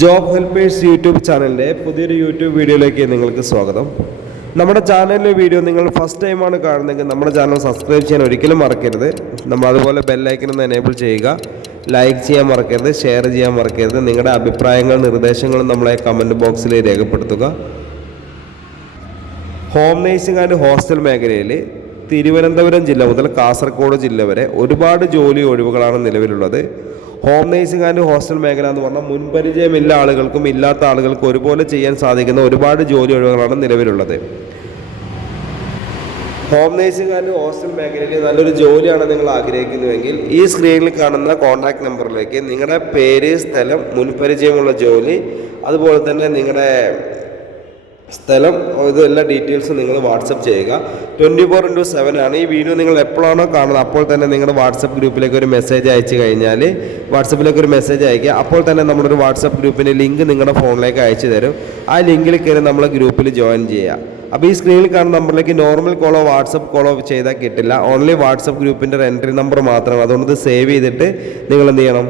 Job helpers YouTube ചാനലിൻ്റെ പുതിയൊരു YouTube വീഡിയോയിലേക്ക് നിങ്ങൾക്ക് സ്വാഗതം. നമ്മുടെ ചാനലിലെ വീഡിയോ നിങ്ങൾ ഫസ്റ്റ് ടൈമാണ് കാണുന്നതെങ്കിൽ നമ്മുടെ ചാനൽ സബ്സ്ക്രൈബ് ചെയ്യാൻ ഒരിക്കലും മറക്കരുത്. നമ്മൾ അതുപോലെ ബെല്ലൈക്കൺ ഒന്ന് എനേബിൾ ചെയ്യുക, ലൈക്ക് ചെയ്യാൻ മറക്കരുത്, ഷെയർ ചെയ്യാൻ മറക്കരുത്. നിങ്ങളുടെ അഭിപ്രായങ്ങളും നിർദ്ദേശങ്ങളും നമ്മളെ കമൻറ്റ് ബോക്സിൽ രേഖപ്പെടുത്തുക. ഹോം നേഴ്സിംഗ് ആൻഡ് ഹോസ്റ്റൽ മേഖലയിൽ തിരുവനന്തപുരം ജില്ല മുതൽ കാസർഗോഡ് ജില്ല വരെ ഒരുപാട് ജോലി ഒഴിവുകളാണ് നിലവിലുള്ളത്. ഹോം നേഴ്സിംഗ് ആൻഡ് ഹോസ്റ്റൽ മേഖല എന്ന് പറഞ്ഞാൽ മുൻപരിചയമില്ല ആളുകൾക്കും ഇല്ലാത്ത ആളുകൾക്കും ഒരുപോലെ ചെയ്യാൻ സാധിക്കുന്ന ഒരുപാട് ജോലി ഒഴിവുകളാണ് നിലവിലുള്ളത്. ഹോം നേഴ്സിംഗ് ആൻഡ് ഹോസ്റ്റൽ മേഖലയിൽ നല്ലൊരു ജോലിയാണ് നിങ്ങൾ ആഗ്രഹിക്കുന്നുവെങ്കിൽ ഈ സ്ക്രീനിൽ കാണുന്ന കോൺടാക്ട് നമ്പറിലേക്ക് നിങ്ങളുടെ പേര്, സ്ഥലം, മുൻപരിചയമുള്ള ജോലി, അതുപോലെ തന്നെ നിങ്ങളുടെ സ്ഥലം, ഇതെല്ലാ ഡീറ്റെയിൽസും നിങ്ങൾ വാട്സപ്പ് ചെയ്യുക. 24/7 ആണ്. ഈ വീഡിയോ നിങ്ങൾ എപ്പോഴാണോ കാണുന്നത് അപ്പോൾ തന്നെ നിങ്ങളുടെ വാട്സപ്പ് ഗ്രൂപ്പിലേക്ക് ഒരു മെസ്സേജ് അയച്ചു കഴിഞ്ഞാൽ, വാട്സപ്പിലേക്ക് ഒരു മെസ്സേജ് അയക്കുക. അപ്പോൾ തന്നെ നമ്മളൊരു വാട്സപ്പ് ഗ്രൂപ്പിൻ്റെ ലിങ്ക് നിങ്ങളുടെ ഫോണിലേക്ക് അയച്ചു തരും. ആ ലിങ്കിൽ കയറി നമ്മൾ ഗ്രൂപ്പിൽ ജോയിൻ ചെയ്യുക. അപ്പോൾ ഈ സ്ക്രീനിൽ കാണുന്ന നമ്പറിലേക്ക് നോർമൽ കോളോ വാട്സപ്പ് കോളോ ചെയ്താൽ കിട്ടില്ല. ഓൺലി വാട്സപ്പ് ഗ്രൂപ്പിൻ്റെ എൻട്രി നമ്പർ മാത്രമാണ്. അതുകൊണ്ട് ഇത് സേവ് ചെയ്തിട്ട് നിങ്ങൾ എന്ത് ചെയ്യണം,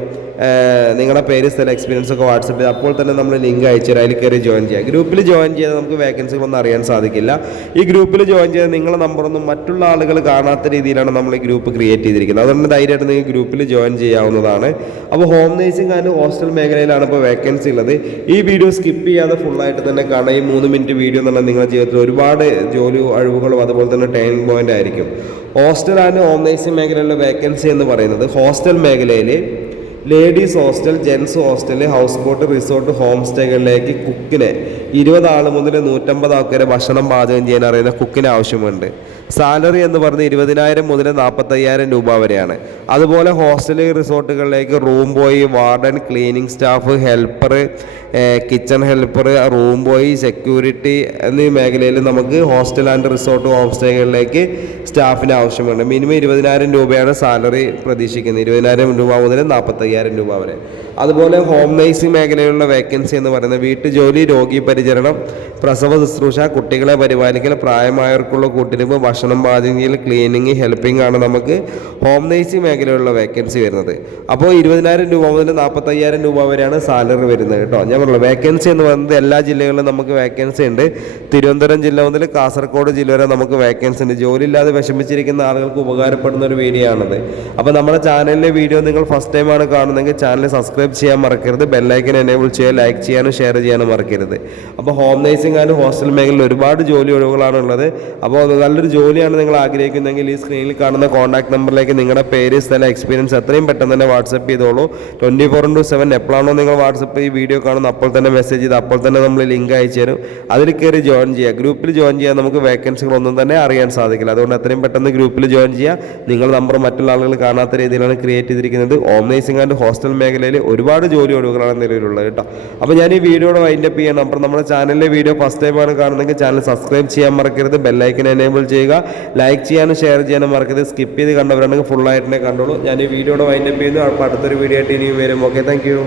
നിങ്ങളുടെ പേര്, സ്ഥലം, എക്സ്പീരിയൻസ് ഒക്കെ വാട്സപ്പ് ചെയ്ത് അപ്പോൾ തന്നെ നമ്മൾ ലിങ്ക് അയച്ചു തരാം. അതിൽ കയറി ജോയിൻ ചെയ്യുക. ഗ്രൂപ്പിൽ ജോയിൻ ചെയ്താൽ നമുക്ക് വേക്കൻസികളൊന്നും അറിയാൻ സാധിക്കില്ല. ഈ ഗ്രൂപ്പിൽ ജോയിൻ ചെയ്താൽ നിങ്ങളുടെ നമ്പറൊന്നും മറ്റുള്ള ആളുകൾ കാണാത്ത രീതിയിലാണ് നമ്മൾ ഈ ഗ്രൂപ്പ് ക്രിയേറ്റ് ചെയ്തിരിക്കുന്നത്. അതുകൊണ്ട് ധൈര്യമായിട്ട് നിങ്ങൾക്ക് ഗ്രൂപ്പിൽ ജോയിൻ ചെയ്യാവുന്നതാണ്. അപ്പോൾ ഹോം നേഴ്സിംഗ് ആൻഡ് ഹോസ്റ്റൽ മേഖലയിലാണ് ഇപ്പോൾ വേക്കൻസി ഉള്ളത്. ഈ വീഡിയോ സ്കിപ്പ് ചെയ്യാതെ ഫുള്ളായിട്ട് തന്നെ കാണാം. ഈ 3 മിനിറ്റ് വീഡിയോ എന്ന് പറഞ്ഞാൽ നിങ്ങളുടെ ജീവിതത്തിൽ ഒരുപാട് ജോലി ഒഴിവുകളും അതുപോലെ തന്നെ ടേണിംഗ് പോയിന്റ് ആയിരിക്കും. ഹോസ്റ്റൽ ആൻഡ് ഹോം നേഴ്സിംഗ് മേഖലയിലെ വേക്കൻസി എന്ന് പറയുന്നത് ഹോസ്റ്റൽ മേഖലയിൽ ladies hostel, gents hostel, house boat, resort, home സ്റ്റേകളിലേക്ക് കുക്കിനെ 20 ആൾ മുതൽ 150 ആൾക്കാരെ ഭക്ഷണം പാചകം ചെയ്യാൻ അറിയുന്ന കുക്കിന് ആവശ്യമുണ്ട്. സാലറി എന്ന് പറഞ്ഞ് 20,000 മുതൽ 45,000 രൂപ വരെയാണ്. അതുപോലെ ഹോസ്റ്റൽ റിസോർട്ടുകളിലേക്ക് room boy, warden, cleaning staff, helper, kitchen helper, room boy, security എന്നീ മേഖലയിൽ നമുക്ക് ഹോസ്റ്റൽ ആൻഡ് റിസോർട്ട്, ഹോം സ്റ്റേകളിലേക്ക് സ്റ്റാഫിന് ആവശ്യമുണ്ട്. മിനിമം 20,000 രൂപയാണ് സാലറി പ്രതീക്ഷിക്കുന്നത്. 20,000 രൂപ മുതൽ 45,000 രൂപ വരെ. അതുപോലെ ഹോം നേഴ്സിംഗ് മേഖലയിലുള്ള വേക്കൻസി എന്ന് പറയുന്നത് വീട്ടുജോലി, രോഗി പരിചരണം, പ്രസവ ശുശ്രൂഷ, കുട്ടികളെ പരിപാലിക്കൽ, പ്രായമായവർക്കുള്ള കൂട്ടിരിപ്പ്, ഭക്ഷണം പാചകം ചെയ്യൽ, ക്ലീനിങ്, ഹെൽപ്പിംഗ് ആണ് നമുക്ക് ഹോം നേഴ്സിംഗ് മേഖലയിലുള്ള വേക്കൻസി വരുന്നത്. അപ്പോൾ 20,000 രൂപ മുതൽ 45,000 രൂപ വരെയാണ് സാലറി വരുന്നത് കേട്ടോ. ഞാൻ പറഞ്ഞല്ലോ, വേക്കൻസി എന്ന് പറയുന്നത് എല്ലാ ജില്ലകളിലും നമുക്ക് വേക്കൻസി ഉണ്ട്. തിരുവനന്തപുരം ജില്ല മുതൽ കാസർഗോഡ് ജില്ല വരെ നമുക്ക് വേക്കൻസി ഉണ്ട്. ജോലി ഇല്ലാതെ വിഷമിച്ചിരിക്കുന്ന ആളുകൾക്ക് ഉപകാരപ്പെടുന്ന ഒരു വീഡിയോ ആണത്. അപ്പോൾ നമ്മുടെ ചാനലിലെ വീഡിയോ നിങ്ങൾ ഫസ്റ്റ് ടൈമാണ് കാണുന്നതെങ്കിൽ ചാനൽ സബ്സ്ക്രൈബ് ചെയ്യാൻ മറക്കരുത്, ബെല്ലൈക്കൻ എനേബിൾ ചെയ്യുക, ലൈക്ക് ചെയ്യാനും ഷെയർ ചെയ്യാനും മറക്കരുത്. അപ്പോൾ ഹോം നേഴ്സിംഗ് ആൻഡ് ഹോസ്റ്റൽ മേഖലയിൽ ഒരുപാട് ജോലി ഒഴിവുകളാണ് ഉള്ളത്. അപ്പോൾ നല്ലൊരു ജോലിയാണ് നിങ്ങൾ ആഗ്രഹിക്കുന്നതെങ്കിൽ ഈ സ്ക്രീനിൽ കാണുന്ന കോൺടാക്ട് നമ്പറിലേക്ക് നിങ്ങളുടെ പേര്, സ്ഥലം, എക്സ്പീരിയൻസ് എത്രയും പെട്ടെന്ന് തന്നെ വാട്സപ്പ് ചെയ്തോളൂ. 24/7 എപ്പോഴാണോ നിങ്ങൾ വാട്സപ്പ് ഈ വീഡിയോ കാണുന്ന അപ്പോൾ തന്നെ മെസ്സേജ് ചെയ്ത് അപ്പോൾ തന്നെ നമ്മൾ ലിങ്ക് അയച്ചു തരും. അതിൽ കയറി ജോയിൻ ചെയ്യുക. ഗ്രൂപ്പിൽ ജോയിൻ ചെയ്യാൻ നമുക്ക് വേക്കൻസികളൊന്നും തന്നെ അറിയാൻ സാധിക്കില്ല. അതുകൊണ്ട് എത്രയും പെട്ടെന്ന് ഗ്രൂപ്പിൽ ജോയിൻ ചെയ്യുക. നിങ്ങളുടെ നമ്പർ മറ്റുള്ള ആളുകൾ കാണാത്ത രീതിയിലാണ് ക്രിയേറ്റ് ചെയ്തിരിക്കുന്നത്. ഹോം നേഴ്സിംഗ് ആൻഡ് ഹോസ്റ്റൽ മേഖലയിൽ ഒരുപാട് ജോലി ഒഴിവുകളാണ് നിലവിലുള്ളത് കേട്ടോ. അപ്പോൾ ഞാൻ ഈ വീഡിയോയുടെ വൈൻഡപ്പ് ചെയ്യണം. അപ്പോൾ നമ്മുടെ ചാനലിലെ വീഡിയോ ഫസ്റ്റ് ടൈമാണ് കാണുന്നതെങ്കിൽ ചാനൽ സബ്സ്ക്രൈബ് ചെയ്യാൻ മറക്കരുത്, ബെല്ലൈക്കൻ എനേബിൾ ചെയ്യുക, ലൈക്ക് ചെയ്യാനും ഷെയർ ചെയ്യാനും മറക്കരുത്. സ്കിപ്പ് ചെയ്ത് കണ്ടവരാണെങ്കിൽ ഫുള്ളായിട്ട് തന്നെ കണ്ടോളൂ. ഞാൻ ഈ വീഡിയോയുടെ വൈൻഡപ്പ് ചെയ്യുന്നു. അപ്പോൾ അടുത്തൊരു വീഡിയോ ആയിട്ട് ഇനിയും വരും. Okay, thank you.